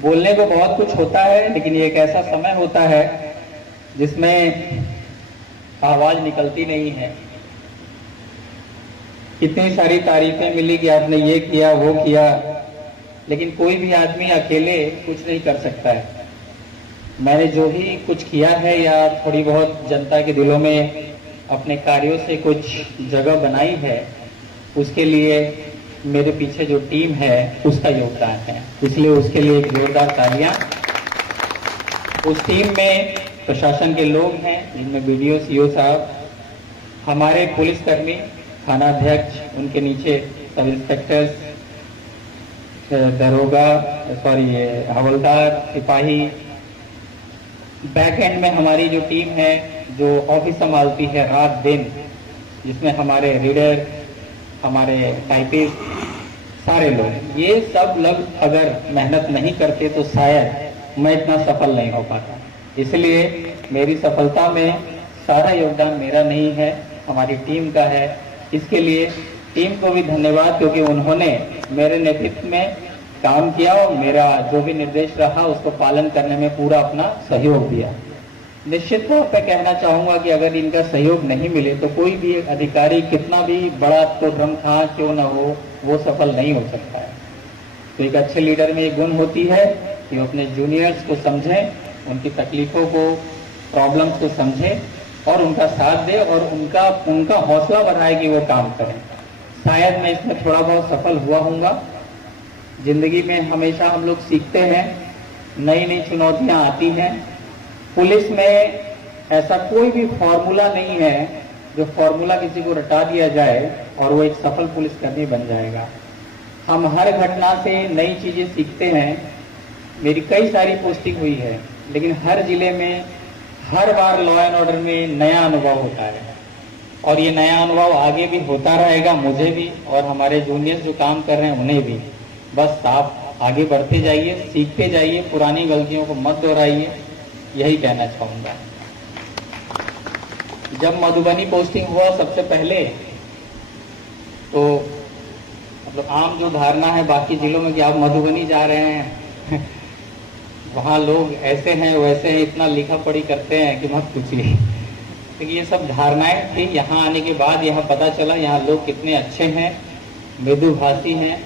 बोलने को बहुत कुछ होता है, लेकिन ये एक ऐसा समय होता है जिसमें आवाज निकलती नहीं है। कितनी सारी तारीफें मिली कि आपने ये किया वो किया, लेकिन कोई भी आदमी अकेले कुछ नहीं कर सकता है। मैंने जो भी कुछ किया है या थोड़ी बहुत जनता के दिलों में अपने कार्यों से कुछ जगह बनाई है, उसके लिए मेरे पीछे जो टीम है उसका योगदान है, इसलिए उसके लिए एक जोरदार तालियां। उस टीम में प्रशासन के लोग हैं, जिनमें बीडीओ, सीओ साहब, हमारे पुलिसकर्मी, थानाध्यक्ष, उनके नीचे सब इंस्पेक्टर्स, दरोगा, हवलदार, सिपाही। बैक एंड में हमारी जो टीम है जो ऑफिस संभालती है रात दिन, जिसमें हमारे रीडर, हमारे टाइपिस्ट, सारे लोग, ये सब लोग अगर मेहनत नहीं करते तो शायद मैं इतना सफल नहीं हो पाता। इसलिए मेरी सफलता में सारा योगदान मेरा नहीं है, हमारी टीम का है। इसके लिए टीम को भी धन्यवाद, क्योंकि उन्होंने मेरे नेतृत्व में काम किया और मेरा जो भी निर्देश रहा उसको पालन करने में पूरा अपना सहयोग दिया। निश्चित तौर पर कहना चाहूंगा कि अगर इनका सहयोग नहीं मिले तो कोई भी अधिकारी कितना भी बड़ा तो रमखा क्यों ना हो, वो सफल नहीं हो सकता है। तो एक अच्छे लीडर में ये गुण होती है कि वो अपने जूनियर्स को समझें, उनकी तकलीफों को, प्रॉब्लम्स को समझें और उनका साथ दे और उनका हौसला बढ़ाए कि वो काम करें। शायद मैं इसमें थोड़ा बहुत सफल हुआ हूँगा। जिंदगी में हमेशा हम लोग सीखते हैं, नई नई चुनौतियां आती हैं। पुलिस में ऐसा कोई भी फॉर्मूला नहीं है जो फॉर्मूला किसी को रटा दिया जाए और वो एक सफल पुलिसकर्मी बन जाएगा। हम हर घटना से नई चीजें सीखते हैं। मेरी कई सारी पोस्टिंग हुई है, लेकिन हर जिले में हर बार लॉ एंड ऑर्डर में नया अनुभव होता है और ये नया अनुभव आगे भी होता रहेगा, मुझे भी और हमारे जूनियर्स जो काम कर रहे हैं उन्हें भी। बस आप आगे बढ़ते जाइए, सीखते जाइए, पुरानी गलतियों को मत दोहराइए, यही कहना चाहूंगा। जब मधुबनी पोस्टिंग हुआ सबसे पहले, तो मतलब आम जो धारणा है बाकी जिलों में कि आप मधुबनी जा रहे हैं वहाँ लोग ऐसे हैं वैसे हैं, इतना लिखा पढ़ी करते हैं कि मत पूछिए। तो ये सब धारणाएं थी। यहाँ आने के बाद यहाँ पता चला यहाँ लोग कितने अच्छे हैं, मृदुभाषी हैं,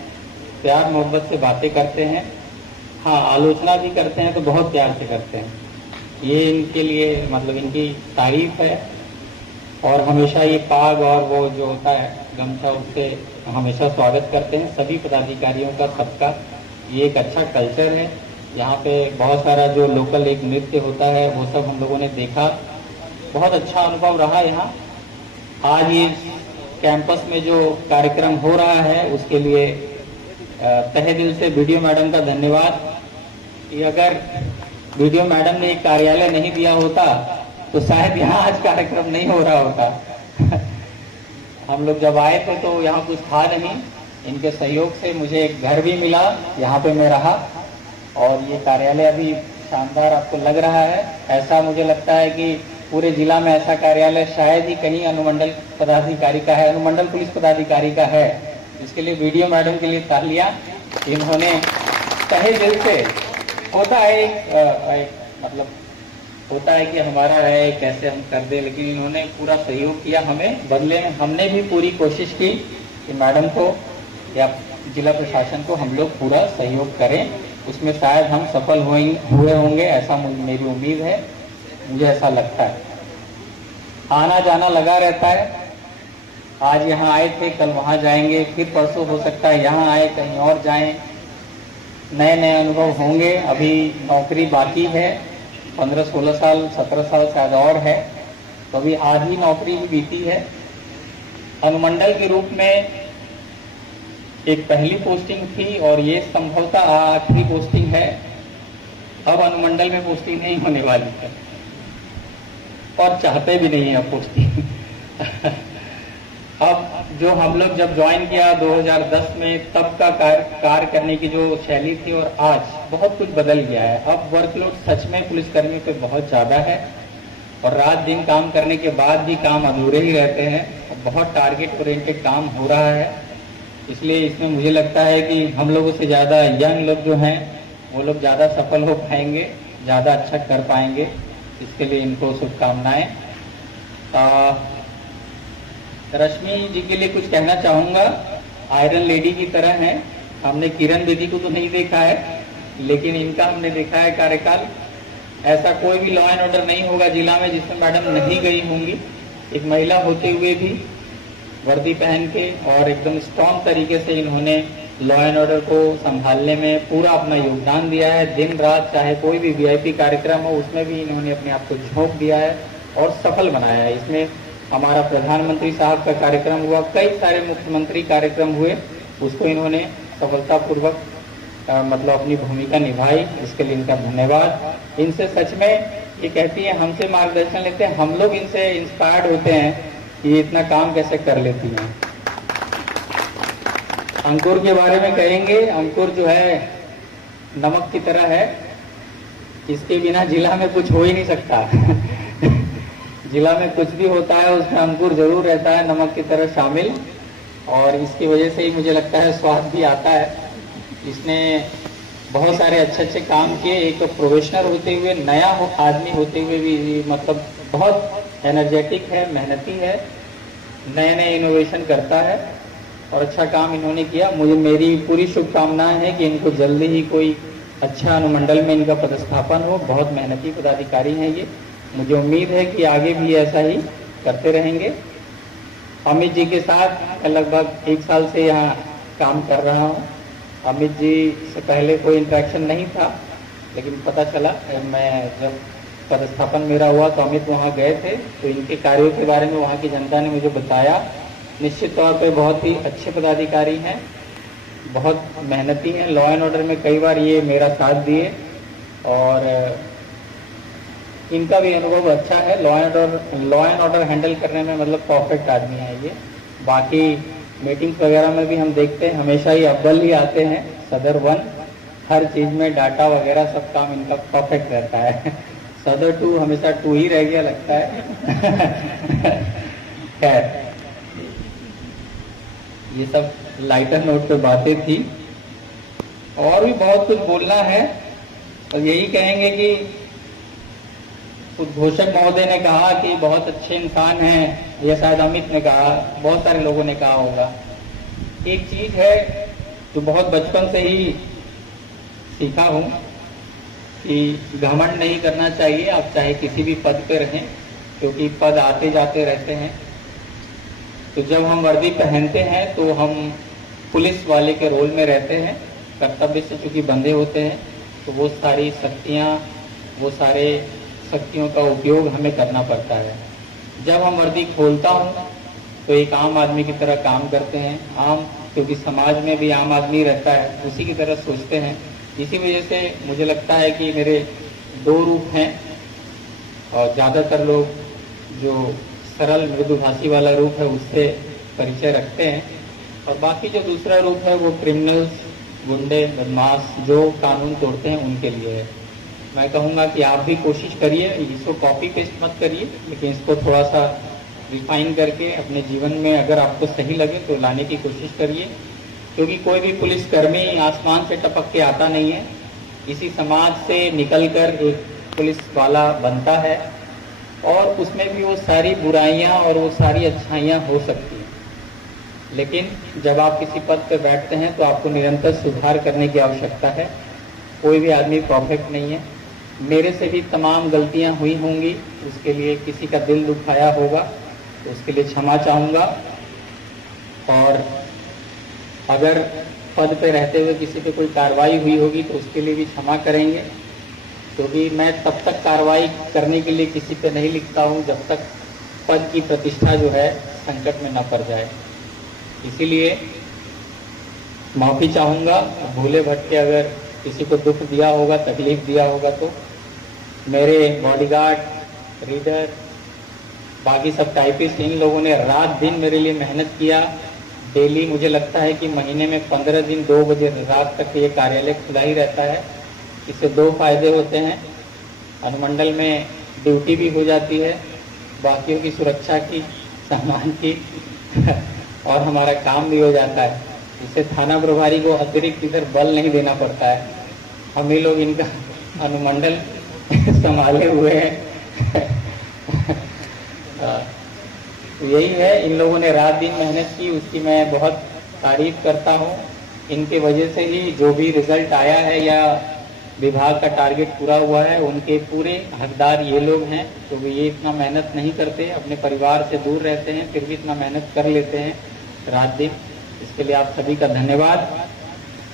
प्यार मोहब्बत से बातें करते हैं। हाँ, आलोचना भी करते हैं तो बहुत प्यार से करते हैं। ये इनके लिए मतलब इनकी तारीफ है। और हमेशा ये पाग और वो जो होता है गमछा, उससे हमेशा स्वागत करते हैं सभी पदाधिकारियों का, सबका। ये एक अच्छा कल्चर है। यहाँ पे बहुत सारा जो लोकल एक नृत्य होता है वो सब हम लोगों ने देखा, बहुत अच्छा अनुभव रहा यहाँ। आज ये कैंपस में जो कार्यक्रम हो रहा है उसके लिए तहे दिल से बीडीओ मैडम का धन्यवाद। कि अगर बीडीओ मैडम ने एक कार्यालय नहीं दिया होता तो शायद यहाँ आज कार्यक्रम नहीं हो रहा होता। हम लोग जब आए थे तो यहाँ कुछ था नहीं, इनके सहयोग से मुझे एक घर भी मिला, यहाँ पे मैं रहा और ये कार्यालय अभी शानदार आपको लग रहा है। ऐसा मुझे लगता है कि पूरे जिला में ऐसा कार्यालय शायद ही कहीं अनुमंडल पदाधिकारी का है, अनुमंडल पुलिस पदाधिकारी का है। इसके लिए वीडियो मैडम के लिए तालियां। इन्होंने तहे दिल से, होता है मतलब होता है कि हमारा है कैसे हम कर दे, लेकिन इन्होंने पूरा सहयोग किया हमें। बदले में हमने भी पूरी कोशिश की कि मैडम को या जिला प्रशासन को हम लोग पूरा सहयोग करें। उसमें शायद हम सफल हुए होंगे, ऐसा मेरी उम्मीद है, मुझे ऐसा लगता है। आना जाना लगा रहता है। आज यहाँ आए थे, कल वहाँ जाएंगे, फिर परसों हो सकता है यहाँ आए, कहीं और जाएं। नए नए अनुभव होंगे। अभी नौकरी बाकी है, 15-16 साल 17 साल शायद और है, तो अभी आधी नौकरी भी बीती है। अनुमंडल के रूप में एक पहली पोस्टिंग थी और ये संभवतः आखिरी पोस्टिंग है। अब अनुमंडल में पोस्टिंग नहीं होने वाली है और चाहते भी नहीं है पोस्टिंग। अब जो हम लोग जब ज्वाइन किया 2010 में, तब का कार्य करने की जो शैली थी और आज बहुत कुछ बदल गया है। अब वर्कलोड सच में पुलिसकर्मियों पे बहुत ज़्यादा है और रात दिन काम करने के बाद भी काम अधूरे ही रहते हैं। बहुत टारगेट ओरिएंटेड काम हो रहा है, इसलिए इसमें मुझे लगता है कि हम लोगों से ज़्यादा यंग लोग जो हैं वो लोग ज़्यादा सफल हो पाएंगे, ज़्यादा अच्छा कर पाएंगे। इसके लिए इनको शुभकामनाएं। रश्मि जी के लिए कुछ कहना चाहूँगा। आयरन लेडी की तरह हैं। हमने किरण दीदी को तो नहीं देखा है, लेकिन इनका हमने देखा है कार्यकाल। ऐसा कोई भी लॉ एंड ऑर्डर नहीं होगा जिला में जिसमें मैडम नहीं गई होंगी। एक महिला होते हुए भी वर्दी पहन के और एकदम स्ट्रॉन्ग तरीके से इन्होंने लॉ एंड ऑर्डर को संभालने में पूरा अपना योगदान दिया है। दिन रात चाहे कोई भी वीआईपी कार्यक्रम हो उसमें भी इन्होंने अपने आप को झोंक दिया है और सफल बनाया है। इसमें हमारा प्रधानमंत्री साहब का कार्यक्रम हुआ, कई सारे मुख्यमंत्री कार्यक्रम हुए, उसको इन्होंने सफलतापूर्वक मतलब अपनी भूमिका निभाई। इसके लिए इनका धन्यवाद। इनसे सच में ये कहती है, हमसे मार्गदर्शन लेते हैं, हम लोग इनसे इंस्पायर्ड होते हैं कि ये इतना काम कैसे कर लेती हैं। अंकुर के बारे में कहेंगे, अंकुर जो है नमक की तरह है, इसके बिना जिला में कुछ हो ही नहीं सकता। जिला में कुछ भी होता है उसमें अंकुर जरूर रहता है नमक की तरह शामिल, और इसकी वजह से ही मुझे लगता है स्वाद भी आता है। इसने बहुत सारे अच्छे काम किए। एक तो प्रोफेशनल होते हुए, नया आदमी होते हुए भी मतलब बहुत एनर्जेटिक है, मेहनती है, नए नए इनोवेशन करता है और अच्छा काम इन्होंने किया। मुझे मेरी पूरी शुभकामनाएं हैं कि इनको जल्दी ही कोई अच्छा अनुमंडल में इनका पदस्थापन हो। बहुत मेहनती पदाधिकारी हैं ये। मुझे उम्मीद है कि आगे भी ऐसा ही करते रहेंगे। अमित जी के साथ लगभग 1 साल से यहाँ काम कर रहा हूँ। अमित जी से पहले कोई इंटरेक्शन नहीं था, लेकिन पता चला मैं जब पदस्थापन मेरा हुआ तो अमित वहाँ गए थे, तो इनके कार्यों के बारे में वहाँ की जनता ने मुझे बताया। निश्चित तौर पे बहुत ही अच्छे पदाधिकारी हैं, बहुत मेहनती हैं। लॉ एंड ऑर्डर में कई बार ये मेरा साथ दिए और इनका भी अनुभव अच्छा है। लॉ एंड ऑर्डर हैंडल करने में मतलब परफेक्ट आदमी है ये। बाकी मीटिंग्स वगैरह में भी हम देखते हैं हमेशा ही अव्वल ही आते हैं, सदर 1। हर चीज में डाटा वगैरह सब काम इनका परफेक्ट रहता है। सदर 2 हमेशा 2 ही रह गया लगता है। खैर, ये सब लाइटर नोट पे बातें थी, और भी बहुत कुछ बोलना है। और यही कहेंगे कि उद्घोषक महोदय ने कहा कि बहुत अच्छे इंसान हैं, या शायद अमित ने कहा, बहुत सारे लोगों ने कहा होगा। एक चीज है जो बहुत बचपन से ही सीखा हूं कि घमंड नहीं करना चाहिए। आप चाहे किसी भी पद पे रहें, क्योंकि पद आते जाते रहते हैं। तो जब हम वर्दी पहनते हैं तो हम पुलिस वाले के रोल में रहते हैं, कर्तव्य से चूंकि बंधे होते हैं, तो वो सारी शक्तियाँ, वो सारे शक्तियों का उपयोग हमें करना पड़ता है। जब हम वर्दी खोलता हूँ तो एक आम आदमी की तरह काम करते हैं। क्योंकि समाज में भी आम आदमी रहता है, उसी की तरह सोचते हैं। इसी वजह से मुझे लगता है कि मेरे 2 रूप हैं, और ज़्यादातर लोग जो सरल मृदुभाषी वाला रूप है उससे परिचय रखते हैं, और बाकी जो दूसरा रूप है वो क्रिमिनल्स, गुंडे, बदमाश जो कानून तोड़ते हैं उनके लिए है। मैं कहूँगा कि आप भी कोशिश करिए, इसको कॉपी पेस्ट मत करिए, लेकिन इसको थोड़ा सा रिफाइन करके अपने जीवन में अगर आपको सही लगे तो लाने की कोशिश करिए। क्योंकि कोई भी पुलिसकर्मी आसमान से टपक के आता नहीं है, इसी समाज से निकलकर एक पुलिस वाला बनता है, और उसमें भी वो सारी बुराइयां और वो सारी अच्छाइयां हो सकती हैं। लेकिन जब आप किसी पद पर बैठते हैं तो आपको निरंतर सुधार करने की आवश्यकता है। कोई भी आदमी परफेक्ट नहीं है। मेरे से भी तमाम गलतियां हुई होंगी, उसके लिए किसी का दिल दुखाया होगा तो उसके लिए क्षमा चाहूँगा। और अगर पद पे रहते हुए किसी पे कोई कार्रवाई हुई होगी तो उसके लिए भी क्षमा करेंगे, क्योंकि मैं तब तक कार्रवाई करने के लिए किसी पे नहीं लिखता हूँ जब तक पद की प्रतिष्ठा जो है संकट में न पड़ जाए। इसीलिए माफ़ी चाहूँगा। भूले भटके अगर किसी को दुख दिया होगा, तकलीफ दिया होगा, तो मेरे बॉडीगार्ड, रीडर, बाकी सब टाइपिस्ट, इन लोगों ने रात दिन मेरे लिए मेहनत किया। डेली मुझे लगता है कि महीने में 15 दिन 2 बजे रात तक ये कार्यालय खुला ही रहता है। इससे 2 फायदे होते हैं, अनुमंडल में ड्यूटी भी हो जाती है, बाकियों की सुरक्षा की, सामान की और हमारा काम भी हो जाता है। इससे थाना प्रभारी को अतिरिक्त इधर बल नहीं देना पड़ता है। हम ही लोग इनका अनुमंडल संभाले हुए हैं। तो यही है, इन लोगों ने रात दिन मेहनत की, उसकी मैं बहुत तारीफ करता हूँ। इनके वजह से ही जो भी रिजल्ट आया है या विभाग का टारगेट पूरा हुआ है, उनके पूरे हकदार ये लोग हैं, क्योंकि ये इतना मेहनत नहीं करते, अपने परिवार से दूर रहते हैं, फिर भी इतना मेहनत कर लेते हैं रात दिन। इसके लिए आप सभी का धन्यवाद।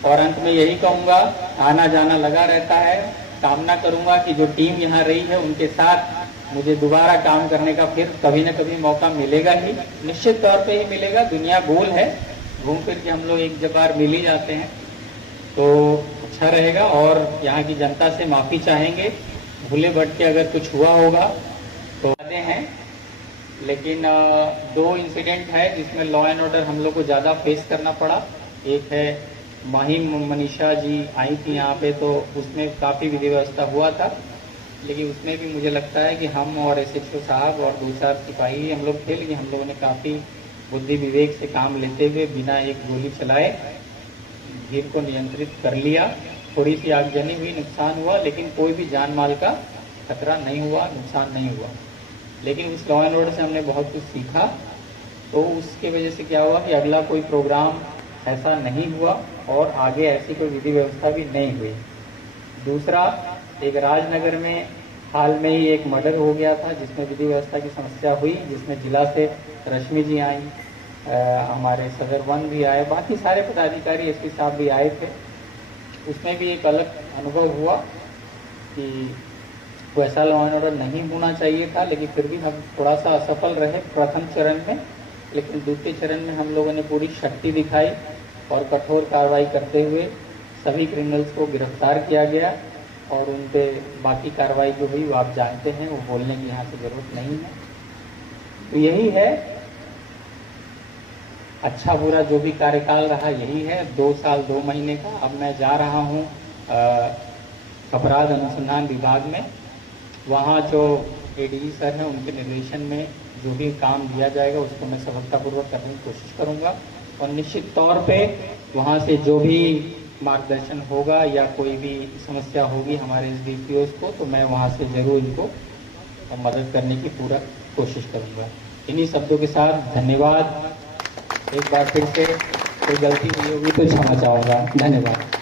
और अंत में यही कहूँगा, आना जाना लगा रहता है। कामना करूँगा कि जो टीम यहाँ रही है उनके साथ मुझे दोबारा काम करने का फिर कभी न कभी मौका मिलेगा ही, निश्चित तौर पे ही मिलेगा। दुनिया गोल है, घूम फिर के हम लोग एक बार मिल ही जाते हैं, तो अच्छा रहेगा। और यहाँ की जनता से माफ़ी चाहेंगे, भूले भटके अगर कुछ हुआ होगा तो आते हैं। लेकिन 2 इंसिडेंट है जिसमें लॉ एंड ऑर्डर हम लोग को ज़्यादा फेस करना पड़ा। एक है माहिम मनीषा जी आई थी यहाँ पे, तो उसमें काफ़ी विधि व्यवस्था हुआ था, लेकिन उसमें भी मुझे लगता है कि हम और SHO साहब और 2-4 सिपाही हम लोग थे, लेकिन हम लोगों ने काफ़ी बुद्धि विवेक से काम लेते हुए बिना एक गोली चलाए भीड़ को नियंत्रित कर लिया। थोड़ी सी आगजनी हुई, नुकसान हुआ, लेकिन कोई भी जान माल का खतरा नहीं हुआ, नुकसान नहीं हुआ। लेकिन उस लॉ एंड ऑर्डर से हमने बहुत कुछ सीखा, तो उसके वजह से क्या हुआ कि अगला कोई प्रोग्राम ऐसा नहीं हुआ और आगे ऐसी कोई विधि व्यवस्था भी नहीं हुई। दूसरा, एक राजनगर में हाल में ही एक मर्डर हो गया था जिसमें विधि व्यवस्था की समस्या हुई, जिसमें जिला से रश्मि जी आई, हमारे सदर वन भी आए, बाकी सारे पदाधिकारी SP साहब भी आए थे। उसमें भी एक अलग अनुभव हुआ कि वैसा लॉ एंड ऑर्डर नहीं होना चाहिए था, लेकिन फिर भी हम थोड़ा सा असफल रहे प्रथम चरण में। लेकिन दूसरे चरण में हम लोगों ने पूरी शक्ति दिखाई और कठोर कार्रवाई करते हुए सभी क्रिमिनल्स को गिरफ्तार किया गया। और उन पे बाकी कार्रवाई जो हुई वो आप जानते हैं, वो बोलने की यहाँ से ज़रूरत नहीं है। तो यही है, अच्छा बुरा जो भी कार्यकाल रहा यही है, 2 साल 2 महीने का। अब मैं जा रहा हूँ अपराध अनुसंधान विभाग में। वहाँ जो ADG सर हैं उनके निर्देशन में जो भी काम दिया जाएगा उसको मैं सफलतापूर्वक करने की कोशिश करूँगा। और निश्चित तौर पे वहाँ से जो भी मार्गदर्शन होगा या कोई भी समस्या होगी हमारे SDPOs को, तो मैं वहाँ से ज़रूर इनको मदद करने की पूरा कोशिश करूँगा। इन्हीं शब्दों के साथ धन्यवाद। एक बार फिर से कोई गलती हुई होगी तो क्षमा चाहूँगा। धन्यवाद।